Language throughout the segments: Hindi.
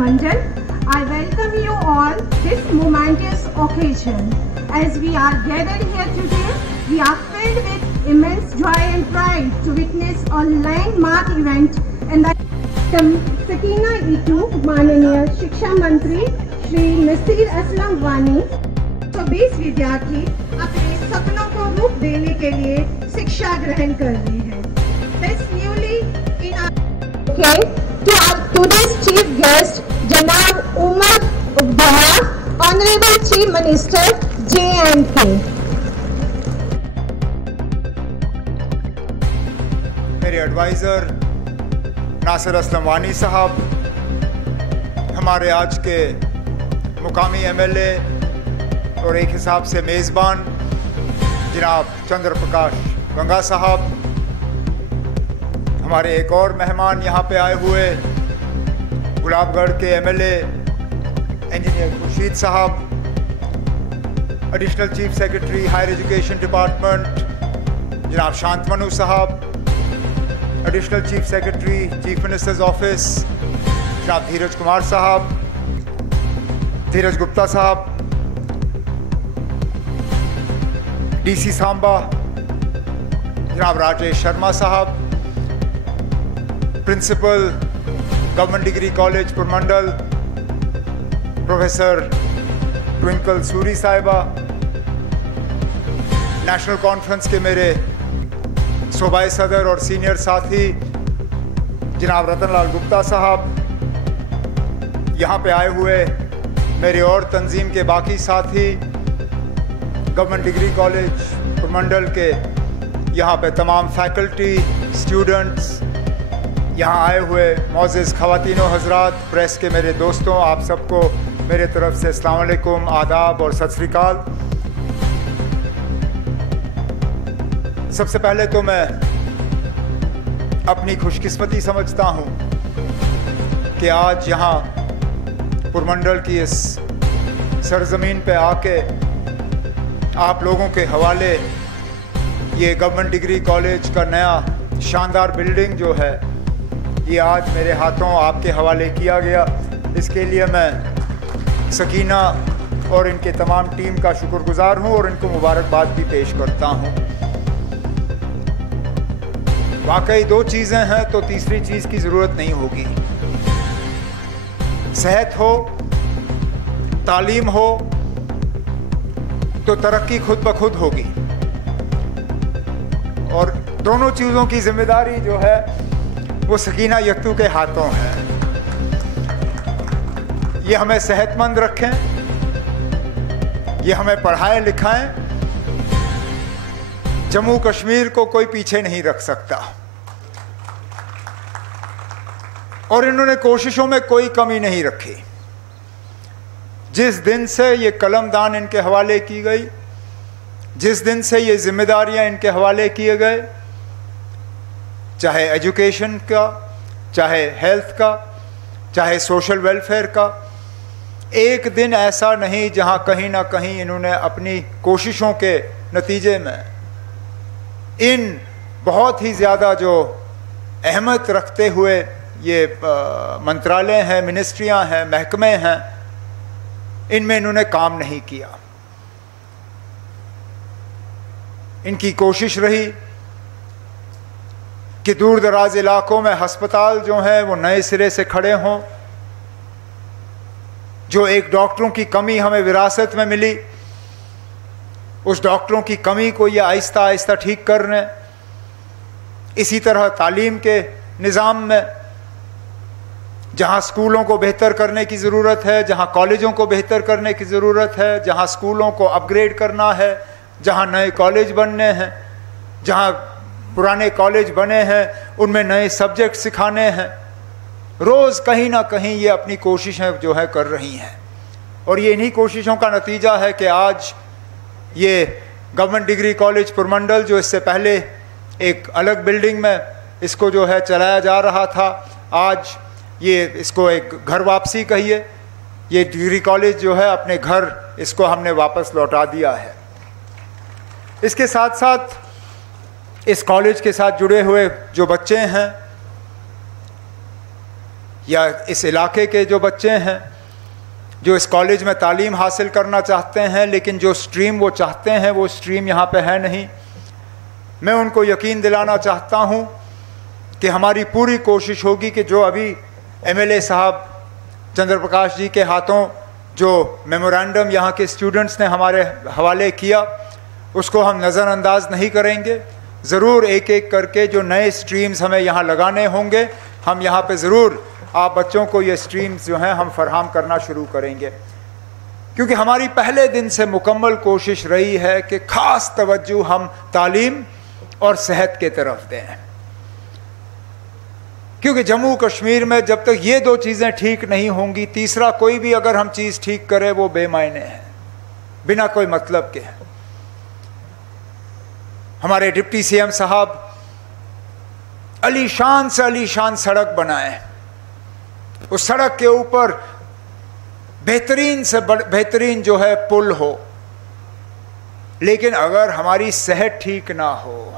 Mandal. I welcome you all this momentous occasion. As we are gathered here today, we are filled with immense joy and pride to witness a landmark event in the Sakina E2 माननीय शिक्षा मंत्री श्री नसीर असलम वानी 20 विद्यार्थी अपने सपनों को रूप देने के लिए शिक्षा ग्रहण कर रहे हैं. This newly in our to our today's chief guest, Janab Umar Abdullah, Honorable Chief Minister J&K. मेरे एडवाइज़र नासिर असलम वानी साहब, हमारे आज के मुकामी एमएलए और एक हिसाब से मेज़बान जनाब चंद्र प्रकाश गंगा साहब, हमारे एक और मेहमान यहाँ पे आए हुए गुलाबगढ़ के एमएलए इंजीनियर खुर्शीद साहब, additional chief secretary higher education department जनाब शांतमनु साहब, additional chief secretary chief minister's office जनाब धीरज कुमार साहब, धीरज गुप्ता साहब, डीसी सांबा जनाब राजेश शर्मा साहब, principal government degree college Purmandal professor Twinkle Suri साहिबा, नेशनल कॉन्फ्रेंस के मेरे सूबाई सदर और सीनियर साथी जनाब रतनलाल गुप्ता साहब, यहाँ पे आए हुए मेरे और तंजीम के बाकी साथी, गवर्नमेंट डिग्री कॉलेज पुरमंडल के यहाँ पे तमाम फैकल्टी, स्टूडेंट्स, यहाँ आए हुए मोअज़्ज़िज़ ख़वातीन और हज़रात, प्रेस के मेरे दोस्तों, आप सबको मेरे तरफ से अस्सलाम वालेकुम, आदाब और सत श्री अकाल। सबसे पहले तो मैं अपनी खुशकिस्मती समझता हूँ कि आज यहाँ पुरमंडल की इस सरजमीन पे आके आप लोगों के हवाले ये गवर्नमेंट डिग्री कॉलेज का नया शानदार बिल्डिंग जो है ये आज मेरे हाथों आपके हवाले किया गया। इसके लिए मैं सकीना और इनके तमाम टीम का शुक्रगुजार हूँ और इनको मुबारकबाद भी पेश करता हूँ। वाकई दो चीज़ें हैं तो तीसरी चीज़ की ज़रूरत नहीं होगी। सेहत हो, तालीम हो तो तरक्की खुद ब खुद होगी, और दोनों चीज़ों की जिम्मेदारी जो है वो सकीना यक्तू के हाथों है। ये हमें सेहतमंद रखें, ये हमें पढ़ाएं लिखाएं, जम्मू कश्मीर को कोई पीछे नहीं रख सकता, और इन्होंने कोशिशों में कोई कमी नहीं रखी। जिस दिन से ये कलमदान इनके हवाले की गई, जिस दिन से ये जिम्मेदारियां इनके हवाले किए गए, चाहे एजुकेशन का, चाहे हेल्थ का, चाहे सोशल वेलफेयर का, एक दिन ऐसा नहीं जहां कहीं ना कहीं इन्होंने अपनी कोशिशों के नतीजे में इन बहुत ही ज़्यादा जो अहमियत रखते हुए ये मंत्रालय हैं, मिनिस्ट्रियां हैं, महकमे हैं, इनमें इन्होंने काम नहीं किया। इनकी कोशिश रही कि दूर दराज इलाकों में हस्पताल जो हैं वो नए सिरे से खड़े हों। जो एक डॉक्टरों की कमी हमें विरासत में मिली, उस डॉक्टरों की कमी को ये आहिस्ता आहिस्ता ठीक कर रहे हैं। इसी तरह तालीम के निज़ाम में जहाँ स्कूलों को बेहतर करने की ज़रूरत है, जहाँ कॉलेजों को बेहतर करने की ज़रूरत है, जहाँ स्कूलों को अपग्रेड करना है, जहाँ नए कॉलेज बनने हैं, जहाँ पुराने कॉलेज बने हैं उनमें नए सब्जेक्ट सिखाने हैं, रोज़ कहीं ना कहीं ये अपनी कोशिशें जो है कर रही हैं। और ये इन्हीं कोशिशों का नतीजा है कि आज ये गवर्नमेंट डिग्री कॉलेज पुरमंडल, जो इससे पहले एक अलग बिल्डिंग में इसको जो है चलाया जा रहा था, आज ये इसको एक घर वापसी कहिए, ये डिग्री कॉलेज जो है अपने घर इसको हमने वापस लौटा दिया है। इसके साथ साथ इस कॉलेज के साथ जुड़े हुए जो बच्चे हैं, या इस इलाके के जो बच्चे हैं जो इस कॉलेज में तालीम हासिल करना चाहते हैं, लेकिन जो स्ट्रीम वो चाहते हैं वो स्ट्रीम यहाँ पे है नहीं, मैं उनको यकीन दिलाना चाहता हूँ कि हमारी पूरी कोशिश होगी कि जो अभी एमएलए साहब चंद्र प्रकाश जी के हाथों जो मेमोरेंडम यहाँ के स्टूडेंट्स ने हमारे हवाले किया उसको हम नज़रअंदाज नहीं करेंगे। ज़रूर एक एक करके जो नए स्ट्रीम्स हमें यहाँ लगाने होंगे, हम यहाँ पे ज़रूर आप बच्चों को ये स्ट्रीम्स जो हैं हम फराहम करना शुरू करेंगे, क्योंकि हमारी पहले दिन से मुकम्मल कोशिश रही है कि ख़ास तवज्जो हम तालीम और सेहत के तरफ दें, क्योंकि जम्मू कश्मीर में जब तक ये दो चीज़ें ठीक नहीं होंगी, तीसरा कोई भी अगर हम चीज़ ठीक करें वो बेमायने है, बिना कोई मतलब के। हमारे डिप्टी सीएम साहब अलीशान से अलीशान सड़क बनाए, उस सड़क के ऊपर बेहतरीन से बेहतरीन जो है पुल हो, लेकिन अगर हमारी सेहत ठीक ना हो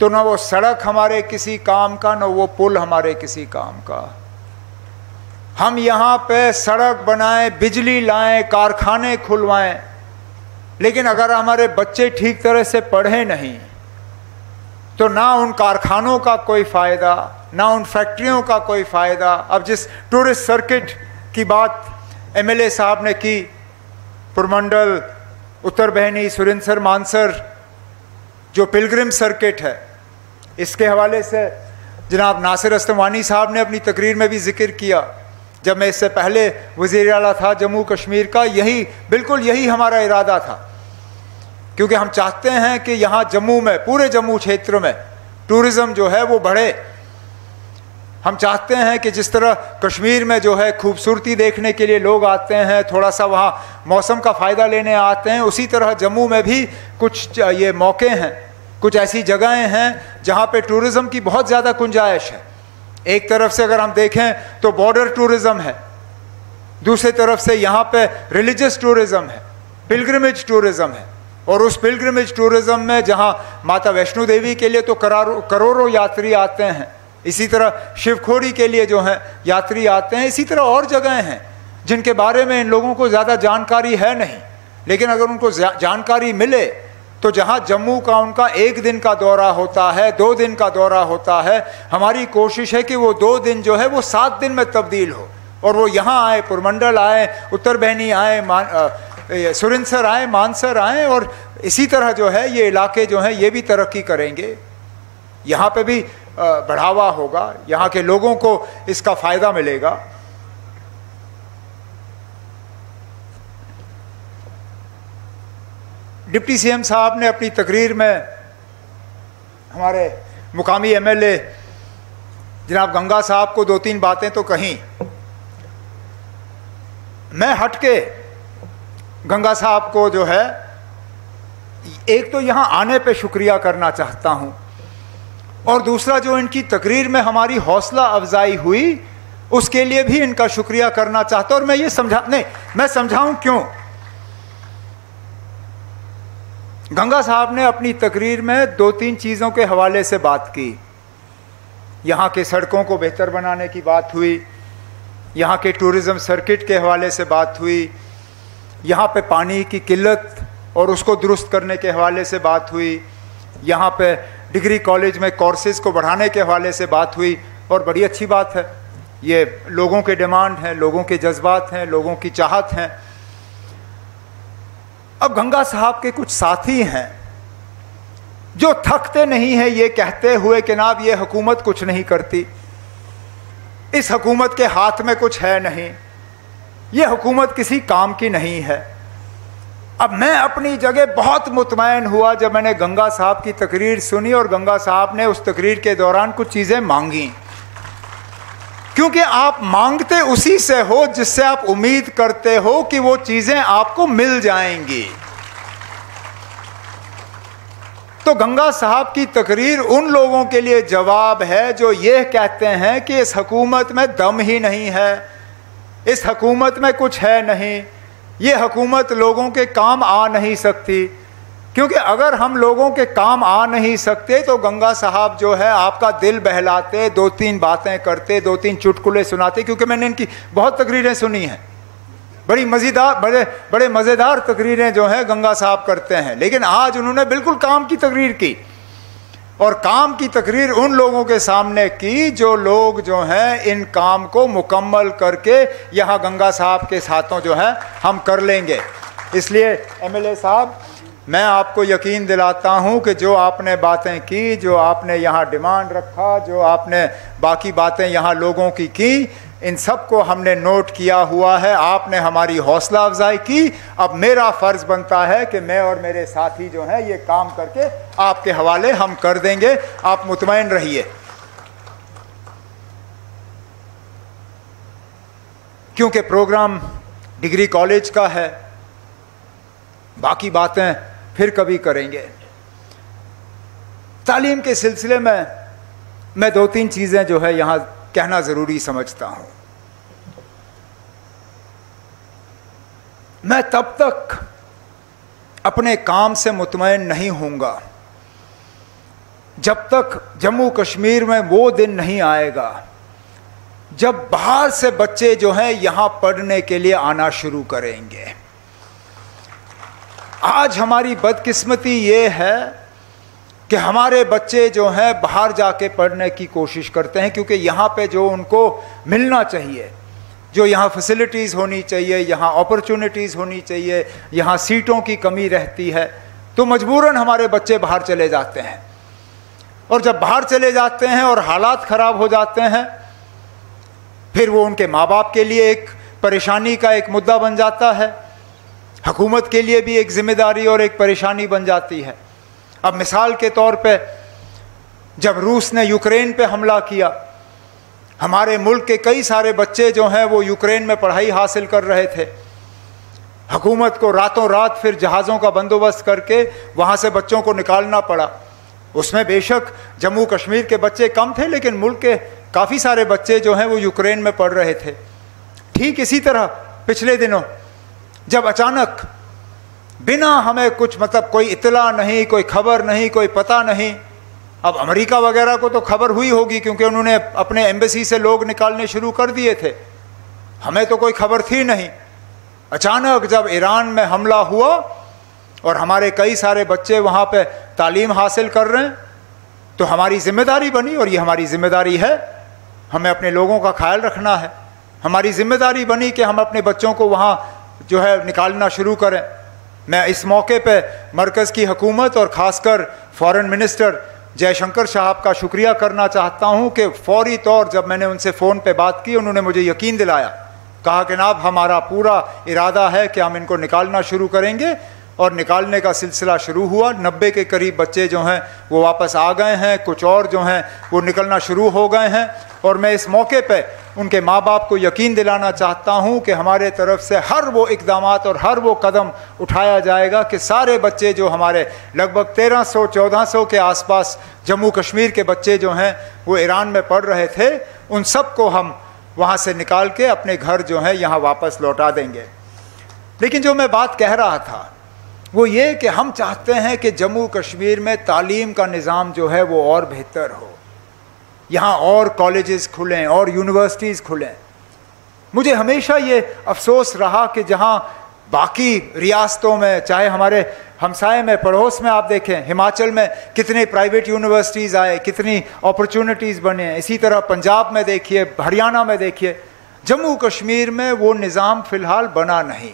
तो ना वो सड़क हमारे किसी काम का, ना वो पुल हमारे किसी काम का। हम यहाँ पे सड़क बनाएं, बिजली लाएं, कारखाने खुलवाएं, लेकिन अगर हमारे बच्चे ठीक तरह से पढ़े नहीं तो ना उन कारखानों का कोई फ़ायदा, ना उन फैक्ट्रियों का कोई फ़ायदा। अब जिस टूरिस्ट सर्किट की बात एमएलए साहब ने की, पुरमंडल, उत्तर बहनी, सुरिंसर, मानसर जो पिलग्रिम सर्किट है, इसके हवाले से जनाब नासिर अस्तवानी साहब ने अपनी तकरीर में भी जिक्र किया। जब मैं इससे पहले वज़ीर आला था जम्मू कश्मीर का, बिल्कुल यही हमारा इरादा था, क्योंकि हम चाहते हैं कि यहाँ जम्मू में, पूरे जम्मू क्षेत्र में टूरिज़म जो है वो बढ़े। हम चाहते हैं कि जिस तरह कश्मीर में जो है खूबसूरती देखने के लिए लोग आते हैं, थोड़ा सा वहाँ मौसम का फ़ायदा लेने आते हैं, उसी तरह जम्मू में भी कुछ ये मौके हैं, कुछ ऐसी जगहें हैं जहाँ पे टूरिज़म की बहुत ज़्यादा गुंजाइश है। एक तरफ से अगर हम देखें तो बॉर्डर टूरिज़म है, दूसरी तरफ से यहाँ पे रिलीजियस टूरिज़म है, पिलग्रिमेज टूरिज़म है, और उस पिलग्रिमेज टूरिज़म में जहाँ माता वैष्णो देवी के लिए तो करोड़ों यात्री आते हैं, इसी तरह शिवखोड़ी के लिए जो हैं यात्री आते हैं, इसी तरह और जगहें हैं जिनके बारे में इन लोगों को ज़्यादा जानकारी है नहीं, लेकिन अगर उनको जानकारी मिले तो जहाँ जम्मू का उनका 1 दिन का दौरा होता है, 2 दिन का दौरा होता है, हमारी कोशिश है कि वो 2 दिन जो है वो 7 दिन में तब्दील हो, और वो यहाँ आए, पुरमंडल आए, उत्तर बहनी आए, सुरिंसर आए, मानसर आए, और इसी तरह जो है ये इलाके जो हैं ये भी तरक्की करेंगे, यहाँ पे भी बढ़ावा होगा, यहाँ के लोगों को इसका फ़ायदा मिलेगा। डिप्टी सीएम साहब ने अपनी तकरीर में हमारे मुकामी एमएलए जनाब गंगा साहब को 2-3 बातें तो कहीं। मैं हट के गंगा साहब को जो है एक तो यहाँ आने पे शुक्रिया करना चाहता हूँ, और दूसरा जो इनकी तकरीर में हमारी हौसला अफजाई हुई उसके लिए भी इनका शुक्रिया करना चाहता हूँ। और मैं ये मैं समझाऊँ क्यों। गंगा साहब ने अपनी तकरीर में 2-3 चीज़ों के हवाले से बात की। यहाँ के सड़कों को बेहतर बनाने की बात हुई, यहाँ के टूरिज़म सर्किट के हवाले से बात हुई, यहाँ पे पानी की किल्लत और उसको दुरुस्त करने के हवाले से बात हुई, यहाँ पे डिग्री कॉलेज में कोर्सेज़ को बढ़ाने के हवाले से बात हुई, और बड़ी अच्छी बात है, ये लोगों के डिमांड हैं, लोगों के जज्बात हैं, लोगों की चाहत हैं। अब गंगा साहब के कुछ साथी हैं जो थकते नहीं हैं ये कहते हुए कि जनाब ये हुकूमत कुछ नहीं करती, इस हुकूमत के हाथ में कुछ है नहीं, ये हुकूमत किसी काम की नहीं है। अब मैं अपनी जगह बहुत मुतमईन हुआ जब मैंने गंगा साहब की तकरीर सुनी, और गंगा साहब ने उस तकरीर के दौरान कुछ चीज़ें मांगी, क्योंकि आप मांगते उसी से हो जिससे आप उम्मीद करते हो कि वो चीज़ें आपको मिल जाएंगी। तो गंगा साहब की तकरीर उन लोगों के लिए जवाब है जो ये कहते हैं कि इस हुकूमत में दम ही नहीं है, इस हुकूमत में कुछ है नहीं, ये हुकूमत लोगों के काम आ नहीं सकती, क्योंकि अगर हम लोगों के काम आ नहीं सकते तो गंगा साहब जो है आपका दिल बहलाते, 2-3 बातें करते, 2-3 चुटकुले सुनाते, क्योंकि मैंने इनकी बहुत तकरीरें सुनी हैं, बड़ी मज़ेदार, बड़े मज़ेदार तकरीरें जो हैं गंगा साहब करते हैं। लेकिन आज उन्होंने बिल्कुल काम की तकरीर की, और काम की तकरीर उन लोगों के सामने की जो लोग जो हैं इन काम को मुकम्मल करके यहाँ गंगा साहब के साथों जो है हम कर लेंगे। इसलिए एमएलए साहब, मैं आपको यकीन दिलाता हूँ कि जो आपने बातें की, जो आपने यहाँ डिमांड रखा, जो आपने बाकी बातें यहाँ लोगों की, इन सब को हमने नोट किया हुआ है। आपने हमारी हौसला अफजाई की। अब मेरा फ़र्ज़ बनता है कि मैं और मेरे साथी जो हैं ये काम करके आपके हवाले हम कर देंगे, आप मुतमईन रहिए। क्योंकि प्रोग्राम डिग्री कॉलेज का है, बाकी बातें फिर कभी करेंगे। तालीम के सिलसिले में मैं 2-3 चीज़ें जो है यहाँ कहना ज़रूरी समझता हूँ। मैं तब तक अपने काम से मुतमईन नहीं होऊंगा जब तक जम्मू कश्मीर में वो दिन नहीं आएगा जब बाहर से बच्चे जो हैं यहाँ पढ़ने के लिए आना शुरू करेंगे। आज हमारी बदकिस्मती ये है कि हमारे बच्चे जो हैं बाहर जाके पढ़ने की कोशिश करते हैं, क्योंकि यहाँ पे जो उनको मिलना चाहिए, जो यहाँ फैसिलिटीज़ होनी चाहिए, यहाँ अपॉर्चुनिटीज़ होनी चाहिए, यहाँ सीटों की कमी रहती है, तो मजबूरन हमारे बच्चे बाहर चले जाते हैं। और जब बाहर चले जाते हैं और हालात ख़राब हो जाते हैं, फिर वो उनके माँ बाप के लिए एक परेशानी का एक मुद्दा बन जाता है, हुकूमत के लिए भी एक जिम्मेदारी और एक परेशानी बन जाती है। अब मिसाल के तौर पे जब रूस ने यूक्रेन पे हमला किया, हमारे मुल्क के कई सारे बच्चे जो हैं वो यूक्रेन में पढ़ाई हासिल कर रहे थे। हुकूमत को रातों रात फिर जहाज़ों का बंदोबस्त करके वहाँ से बच्चों को निकालना पड़ा। उसमें बेशक जम्मू कश्मीर के बच्चे कम थे, लेकिन मुल्क के काफ़ी सारे बच्चे जो हैं वो यूक्रेन में पढ़ रहे थे। ठीक इसी तरह पिछले दिनों जब अचानक बिना हमें कुछ मतलब कोई इत्तला नहीं, कोई खबर नहीं, कोई पता नहीं, अब अमेरिका वगैरह को तो खबर हुई होगी क्योंकि उन्होंने अपने एम्बेसी से लोग निकालने शुरू कर दिए थे, हमें तो कोई खबर थी नहीं। अचानक जब ईरान में हमला हुआ और हमारे कई सारे बच्चे वहाँ पे तालीम हासिल कर रहे हैं, तो हमारी जिम्मेदारी बनी, और ये हमारी जिम्मेदारी है, हमें अपने लोगों का ख्याल रखना है। हमारी जिम्मेदारी बनी कि हम अपने बच्चों को वहाँ जो है निकालना शुरू करें। मैं इस मौके पे मरकज़ की हुकूमत और ख़ासकर फॉरेन मिनिस्टर जयशंकर साहब का शुक्रिया करना चाहता हूँ कि फ़ौरी तौर जब मैंने उनसे फ़ोन पे बात की, उन्होंने मुझे यकीन दिलाया, कहा कि जनाब हमारा पूरा इरादा है कि हम इनको निकालना शुरू करेंगे। और निकालने का सिलसिला शुरू हुआ। 90 के करीब बच्चे जो हैं वो वापस आ गए हैं, कुछ और जो हैं वो निकलना शुरू हो गए हैं। और मैं इस मौके पे उनके माँ बाप को यकीन दिलाना चाहता हूँ कि हमारे तरफ से हर वो इक़दामात और हर वो कदम उठाया जाएगा कि सारे बच्चे जो हमारे लगभग 1300-1400 के आसपास जम्मू कश्मीर के बच्चे जो हैं वो ईरान में पढ़ रहे थे, उन सब को हम वहाँ से निकाल के अपने घर जो है यहाँ वापस लौटा देंगे। लेकिन जो मैं बात कह रहा था वो ये कि हम चाहते हैं कि जम्मू कश्मीर में तालीम का निज़ाम जो है वो और बेहतर हो, यहाँ और कॉलेजेस खुलें और यूनिवर्सिटीज़ खुलें। मुझे हमेशा ये अफसोस रहा कि जहाँ बाकी रियासतों में, चाहे हमारे हमसाए में, पड़ोस में आप देखें हिमाचल में कितने प्राइवेट यूनिवर्सिटीज़ आए, कितनी अपॉर्चुनिटीज़ बने, इसी तरह पंजाब में देखिए, हरियाणा में देखिए, जम्मू कश्मीर में वो निज़ाम फ़िलहाल बना नहीं।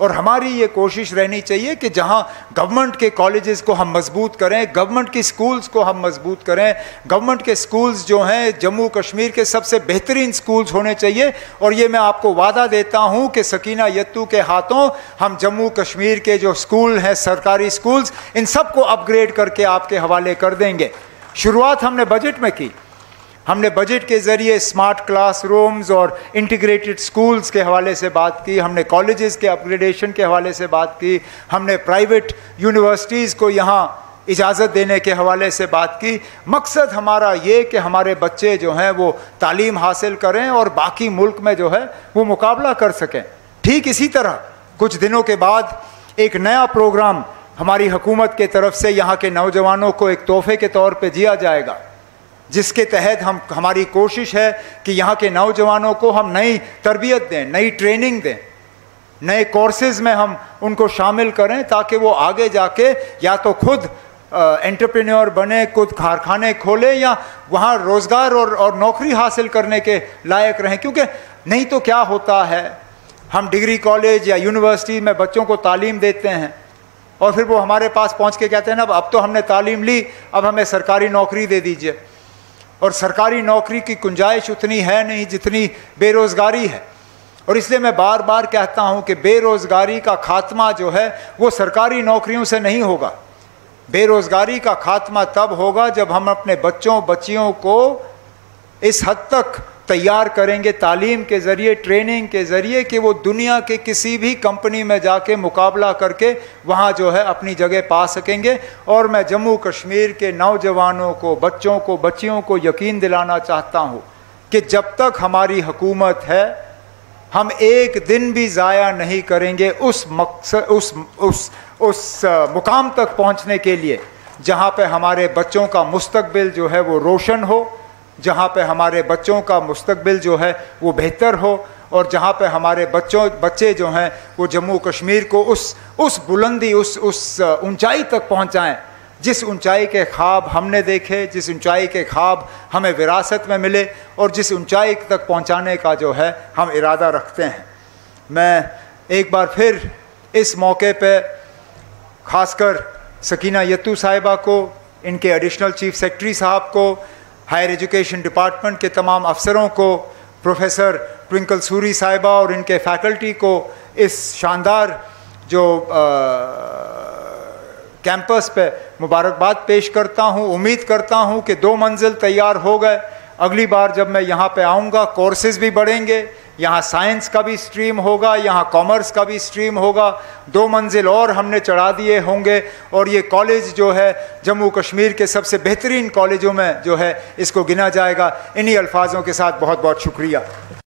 और हमारी ये कोशिश रहनी चाहिए कि जहाँ गवर्नमेंट के कॉलेजेस को हम मजबूत करें, गवर्नमेंट की स्कूल्स को हम मजबूत करें। गवर्नमेंट के स्कूल्स जो हैं जम्मू कश्मीर के सबसे बेहतरीन स्कूल्स होने चाहिए। और ये मैं आपको वादा देता हूँ कि सकीना यत्तू के हाथों हम जम्मू कश्मीर के जो स्कूल हैं, सरकारी स्कूल्स, इन सब को अपग्रेड करके आपके हवाले कर देंगे। शुरुआत हमने बजट में की। हमने बजट के ज़रिए स्मार्ट क्लासरूम्स और इंटीग्रेटेड स्कूल्स के हवाले से बात की, हमने कॉलेजेस के अपग्रेडेशन के हवाले से बात की, हमने प्राइवेट यूनिवर्सिटीज़ को यहाँ इजाज़त देने के हवाले से बात की। मकसद हमारा ये कि हमारे बच्चे जो हैं वो तालीम हासिल करें और बाकी मुल्क में जो है वो मुकाबला कर सकें। ठीक इसी तरह कुछ दिनों के बाद एक नया प्रोग्राम हमारी हुकूमत के तरफ से यहाँ के नौजवानों को एक तोहफे के तौर पे दिया जाएगा, जिसके तहत हमारी कोशिश है कि यहाँ के नौजवानों को हम नई तरबियत दें, नई ट्रेनिंग दें, नए कोर्सेज में हम उनको शामिल करें, ताकि वो आगे जाके या तो खुद एंटरप्रेन्योर बने, खुद कारखाने खोले, या वहाँ रोज़गार और नौकरी हासिल करने के लायक रहें। क्योंकि नहीं तो क्या होता है, हम डिग्री कॉलेज या यूनिवर्सिटी में बच्चों को तालीम देते हैं और फिर वो हमारे पास पहुँच के कहते हैं ना, अब तो हमने तालीम ली, अब हमें सरकारी नौकरी दे दीजिए। और सरकारी नौकरी की गुंजाइश उतनी है नहीं जितनी बेरोज़गारी है। और इसलिए मैं बार बार कहता हूँ कि बेरोज़गारी का खात्मा जो है वो सरकारी नौकरियों से नहीं होगा। बेरोज़गारी का खात्मा तब होगा जब हम अपने बच्चों बच्चियों को इस हद तक तैयार करेंगे तालीम के ज़रिए, ट्रेनिंग के ज़रिए, कि वो दुनिया के किसी भी कंपनी में जाके मुकाबला करके वहाँ जो है अपनी जगह पा सकेंगे। और मैं जम्मू कश्मीर के नौजवानों को, बच्चों को, बच्चियों को यकीन दिलाना चाहता हूँ कि जब तक हमारी हुकूमत है हम एक दिन भी ज़ाया नहीं करेंगे उस मकसद उस मुकाम तक पहुँचने के लिए जहाँ पे हमारे बच्चों का मुस्तकबिल जो है वो रोशन हो, जहाँ पे हमारे बच्चों का मुस्तकबिल जो है वो बेहतर हो, और जहाँ पे हमारे बच्चे जो हैं वो जम्मू कश्मीर को उस बुलंदी, उस ऊंचाई तक पहुँचाएँ जिस ऊंचाई के ख्वाब हमने देखे, जिस ऊंचाई के ख्वाब हमें विरासत में मिले, और जिस ऊंचाई तक पहुँचाने का जो है हम इरादा रखते हैं। मैं एक बार फिर इस मौके पे ख़ासकर सकीना यत्तू साहिबा को, इनके एडिशनल चीफ सेक्रेटरी साहब को, हायर एजुकेशन डिपार्टमेंट के तमाम अफसरों को, प्रोफेसर ट्विंकल सूरी साहिबा और इनके फैकल्टी को इस शानदार जो कैंपस पे मुबारकबाद पेश करता हूँ। उम्मीद करता हूँ कि 2 मंजिल तैयार हो गए। अगली बार जब मैं यहाँ पे आऊँगा कोर्सेज़ भी बढ़ेंगे, यहाँ साइंस का भी स्ट्रीम होगा, यहाँ कॉमर्स का भी स्ट्रीम होगा, 2 मंजिल और हमने चढ़ा दिए होंगे। और ये कॉलेज जो है जम्मू कश्मीर के सबसे बेहतरीन कॉलेजों में जो है इसको गिना जाएगा। इन्हीं अल्फाजों के साथ बहुत बहुत शुक्रिया।